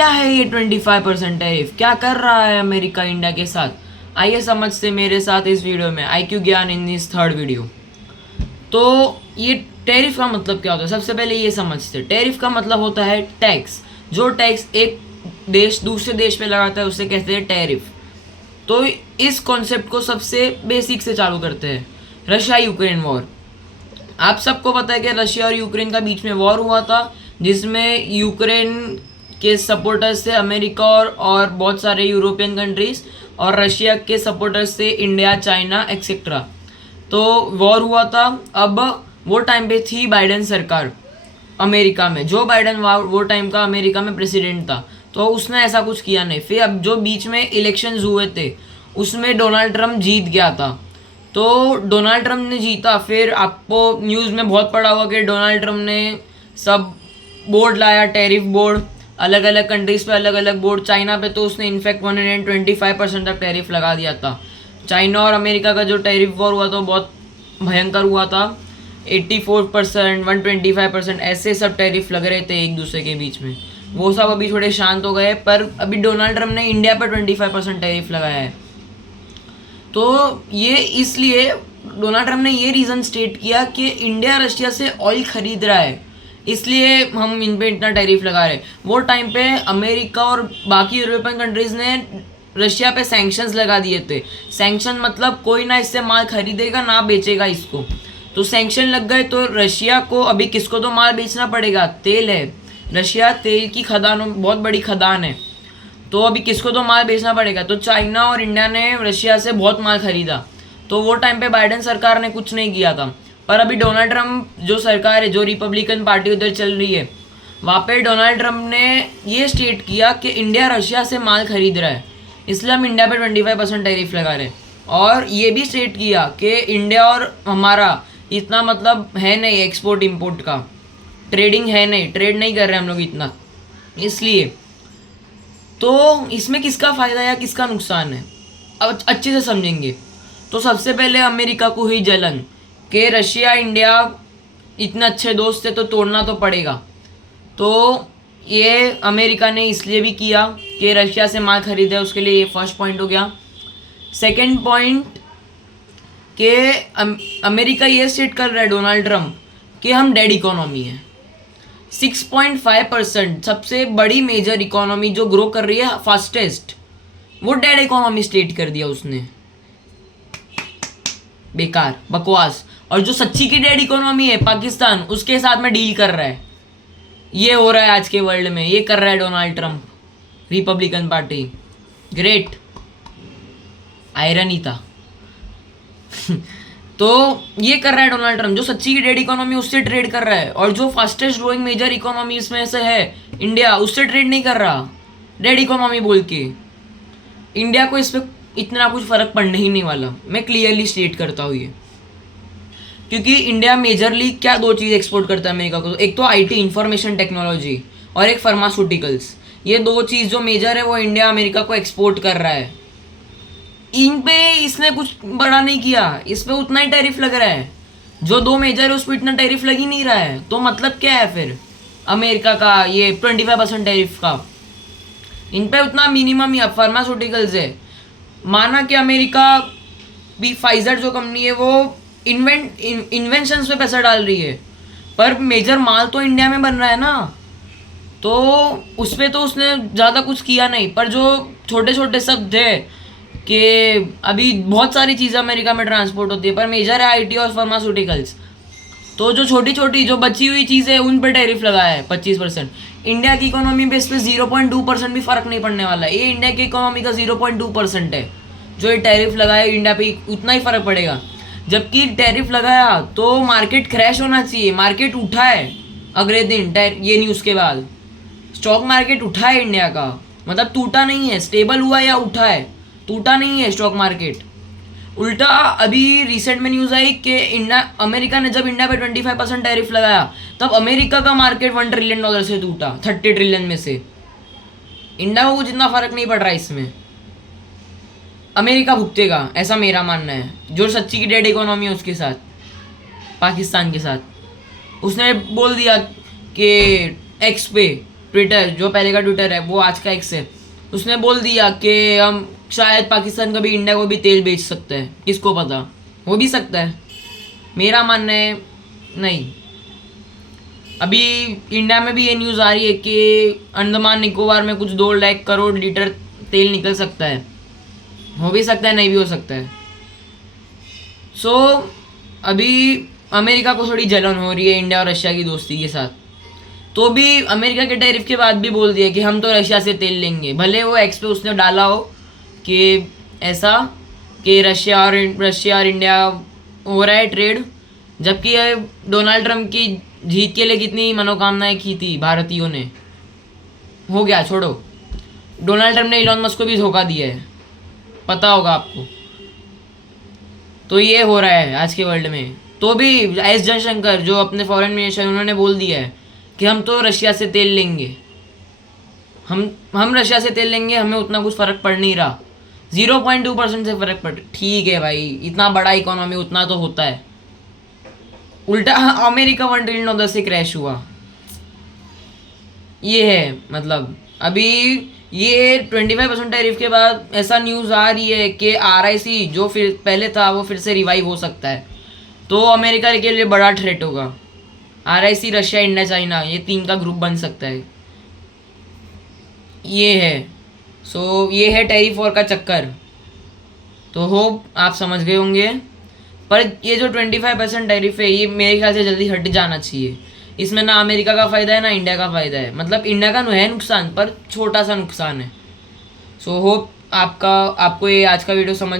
क्या है ये 25% टैरिफ, क्या कर रहा है अमेरिका इंडिया के साथ, आइए समझते मेरे साथ इस वीडियो में IQ ज्ञान इन दिस थर्ड वीडियो। तो ये टैरिफ का मतलब क्या होता है, सबसे पहले ये समझते। टैरिफ का मतलब होता है टैक्स। जो टैक्स एक देश दूसरे देश पे लगाता है उसे कहते हैं टैरिफ। तो इस कॉन्सेप्ट को सबसे बेसिक से चालू करते हैं। रशिया यूक्रेन वॉर, आप सबको पता है कि रशिया और यूक्रेन का बीच में वॉर हुआ था, जिसमें यूक्रेन के सपोर्टर्स थे अमेरिका और बहुत सारे यूरोपियन कंट्रीज, और रशिया के सपोर्टर्स थे इंडिया, चाइना एक्सेट्रा। तो वॉर हुआ था। अब वो टाइम पे थी बाइडेन सरकार अमेरिका में। जो बाइडेन वो टाइम का अमेरिका में प्रेसिडेंट था, तो उसने ऐसा कुछ किया नहीं। फिर अब जो बीच में इलेक्शंस हुए थे उसमें डोनाल्ड ट्रंप जीत गया था। तो डोनाल्ड ट्रंप ने जीता। फिर आपको न्यूज़ में बहुत पड़ा होगा कि डोनाल्ड ट्रंप ने सब बोर्ड लाया, टैरिफ बोर्ड, अलग अलग कंट्रीज़ पे अलग अलग बोर्ड। चाइना पे तो उसने इनफैक्ट 125% तक टैरिफ लगा दिया था। चाइना और अमेरिका का जो टैरिफ वॉर हुआ था बहुत भयंकर हुआ था। 84%, 125% ऐसे सब टैरिफ लग रहे थे एक दूसरे के बीच में। वो सब अभी थोड़े शांत हो गए, पर अभी डोनाल्ड ट्रंप ने इंडिया पर 25% टैरिफ लगाया है। तो ये इसलिए डोनाल्ड ट्रंप ने ये रीज़न स्टेट किया कि इंडिया रशिया से ऑयल खरीद रहा है, इसलिए हम इन पे इतना टैरिफ लगा रहे हैं। वो टाइम पे अमेरिका और बाकी यूरोपियन कंट्रीज़ ने रशिया पे सैंक्शंस लगा दिए थे। सैंक्शन मतलब कोई ना इससे माल खरीदेगा ना बेचेगा इसको। तो सैंक्शन लग गए तो रशिया को अभी किसको तो माल बेचना पड़ेगा। तेल है, रशिया तेल की खदान, बहुत बड़ी खदान है, तो अभी किसको तो माल बेचना पड़ेगा। तो चाइना और इंडिया ने रशिया से बहुत माल खरीदा। तो वो टाइम पे बाइडेन सरकार ने कुछ नहीं किया था। पर अभी डोनाल्ड ट्रंप जो सरकार है, जो रिपब्लिकन पार्टी उधर चल रही है, वहाँ पे डोनाल्ड ट्रंप ने ये स्टेट किया कि इंडिया रशिया से माल खरीद रहा है, इसलिए हम इंडिया पे 25% टैरिफ लगा रहे हैं। और ये भी स्टेट किया कि इंडिया और हमारा इतना मतलब है नहीं एक्सपोर्ट इम्पोर्ट का, ट्रेडिंग है नहीं, ट्रेड नहीं कर रहे हम लोग इतना। इसलिए तो इसमें किसका फ़ायदा या किसका नुकसान है अब अच्छे से समझेंगे। तो सबसे पहले अमेरिका को हुई जलन कि रशिया इंडिया इतने अच्छे दोस्त थे तो तोड़ना तो पड़ेगा। तो ये अमेरिका ने इसलिए भी किया कि रशिया से माल खरीदा, उसके लिए ये फर्स्ट पॉइंट हो गया। सेकंड पॉइंट कि अमेरिका ये स्टेट कर रहा है डोनाल्ड ट्रंप कि हम डेड इकोनॉमी है। 6.5% सबसे बड़ी मेजर इकोनॉमी जो ग्रो कर रही है फास्टेस्ट, वो डेड इकोनॉमी स्टेट कर दिया उसने। बेकार बकवास। और जो सच्ची की डेड इकोनॉमी है पाकिस्तान, उसके साथ में डील कर रहा है। ये हो रहा है आज के वर्ल्ड में, ये कर रहा है Donald Trump, Republican party. Great irony था। तो ये कर रहा है डोनाल्ड ट्रंप, जो सच्ची की डेड इकोनॉमी उससे ट्रेड कर रहा है, और जो फास्टेस्ट ग्रोइंग मेजर इकोनॉमीज में से है इंडिया, उससे ट्रेड नहीं कर रहा डेड इकोनॉमी बोल के। इंडिया को इस पर इतना कुछ फर्क पड़ने ही नहीं वाला, मैं क्लियरली स्टेट करता हूँ ये। क्योंकि इंडिया मेजरली क्या दो चीज़ एक्सपोर्ट करता है अमेरिका को, एक तो IT इंफॉर्मेशन टेक्नोलॉजी और एक फार्मास्यूटिकल्स। ये दो चीज़ जो मेजर है वो इंडिया अमेरिका को एक्सपोर्ट कर रहा है। इन पे इसने कुछ बड़ा नहीं किया, इस पे उतना ही टैरिफ लग रहा है। जो दो मेजर है उस पर इतना टैरिफ लग ही नहीं रहा है। तो मतलब क्या है फिर अमेरिका का ये 25% टैरिफ का, इन पे उतना मिनिमम ही। फार्मास्यूटिकल्स है, माना कि अमेरिका भी फाइजर जो कंपनी है वो इन्वेंशंस पे पैसा डाल रही है, पर मेजर माल तो इंडिया में बन रहा है ना, तो उस पर तो उसने ज़्यादा कुछ किया नहीं। पर जो छोटे छोटे सब थे कि अभी बहुत सारी चीज़ें अमेरिका में ट्रांसपोर्ट होती है, पर मेजर है IT और फार्मास्यूटिकल्स। तो जो छोटी छोटी जो बची हुई चीज़ें उन पर टैरिफ लगाया है 25%। इंडिया की इकोनॉमी पे इस पर 0.2% भी फ़र्क नहीं पड़ने वाला है। ये इंडिया की इकोनॉमी का 0.2% है जो ये टैरिफ लगाया, इंडिया पे उतना ही फ़र्क पड़ेगा। जबकि टैरिफ लगाया तो मार्केट क्रैश होना चाहिए, मार्केट उठा है अगले दिन ये न्यूज़ के बाद। स्टॉक मार्केट उठा है इंडिया का, मतलब टूटा नहीं है, स्टेबल हुआ या उठा है, टूटा नहीं है स्टॉक मार्केट। उल्टा अभी रिसेंट में न्यूज़ आई कि अमेरिका ने जब इंडिया पे 25% टैरिफ लगाया, तब अमेरिका का मार्केट $1 ट्रिलियन से टूटा 30 ट्रिलियन में से। इंडिया को जितना फर्क नहीं पड़ रहा इसमें, अमेरिका भुगतेगा, ऐसा मेरा मानना है। जो सच्ची की डेड इकोनॉमी है उसके साथ, पाकिस्तान के साथ, उसने बोल दिया कि एक्स पे ट्विटर, जो पहले का ट्विटर है वो आज का एक्स है, उसने बोल दिया कि हम शायद पाकिस्तान कभी इंडिया को भी तेल बेच सकते हैं, किसको पता, हो भी सकता है। मेरा मानना है नहीं। अभी इंडिया में भी ये न्यूज़ आ रही है कि अंडमान निकोबार में कुछ 2 लाख करोड़ लीटर तेल निकल सकता है, हो भी सकता है, नहीं भी हो सकता है। सो अभी अमेरिका को थोड़ी जलन हो रही है इंडिया और रशिया की दोस्ती के साथ, तो भी अमेरिका के टैरिफ के बाद भी बोल दिया कि हम तो रशिया से तेल लेंगे। भले वो एक्स पे उसने डाला हो कि ऐसा कि रशिया और इंडिया हो रहा है ट्रेड, जबकि डोनाल्ड ट्रंप की जीत के लिए कितनी मनोकामनाएं की थी भारतीयों ने, हो गया छोड़ो। डोनाल्ड ट्रंप ने इलॉन मस्क को भी धोखा दिया है, पता होगा आपको। तो ये हो रहा है आज के वर्ल्ड में। तो भी एस जयशंकर जो अपने फॉरेन मिनिस्टर, उन्होंने बोल दिया है कि हम तो रशिया से तेल लेंगे, हम रशिया से तेल लेंगे, हमें उतना कुछ फ़र्क पड़ नहीं रहा, 0.2% से फ़र्क पड़। ठीक है भाई, इतना बड़ा इकोनॉमी, उतना तो होता है। उल्टा अमेरिका $1 ट्रिलियन से क्रैश हुआ। ये है मतलब अभी ये 25% टैरिफ के बाद ऐसा न्यूज़ आ रही है कि RIC जो फिर पहले था वो फिर से रिवाइव हो सकता है, तो अमेरिका के लिए बड़ा थ्रेट होगा। RIC, रशिया, इंडिया, चाइना, ये 3 का ग्रुप बन सकता है। ये है। सो ये है टैरिफ वॉर का चक्कर। तो होप आप समझ गए होंगे। पर ये जो 25% टैरिफ है, ये मेरे ख्याल से जल्दी हट जाना चाहिए। इसमें ना अमेरिका का फ़ायदा है ना इंडिया का फ़ायदा है, मतलब इंडिया का है नुकसान, पर छोटा सा नुकसान है। सो होप आपको ये आज का वीडियो समझ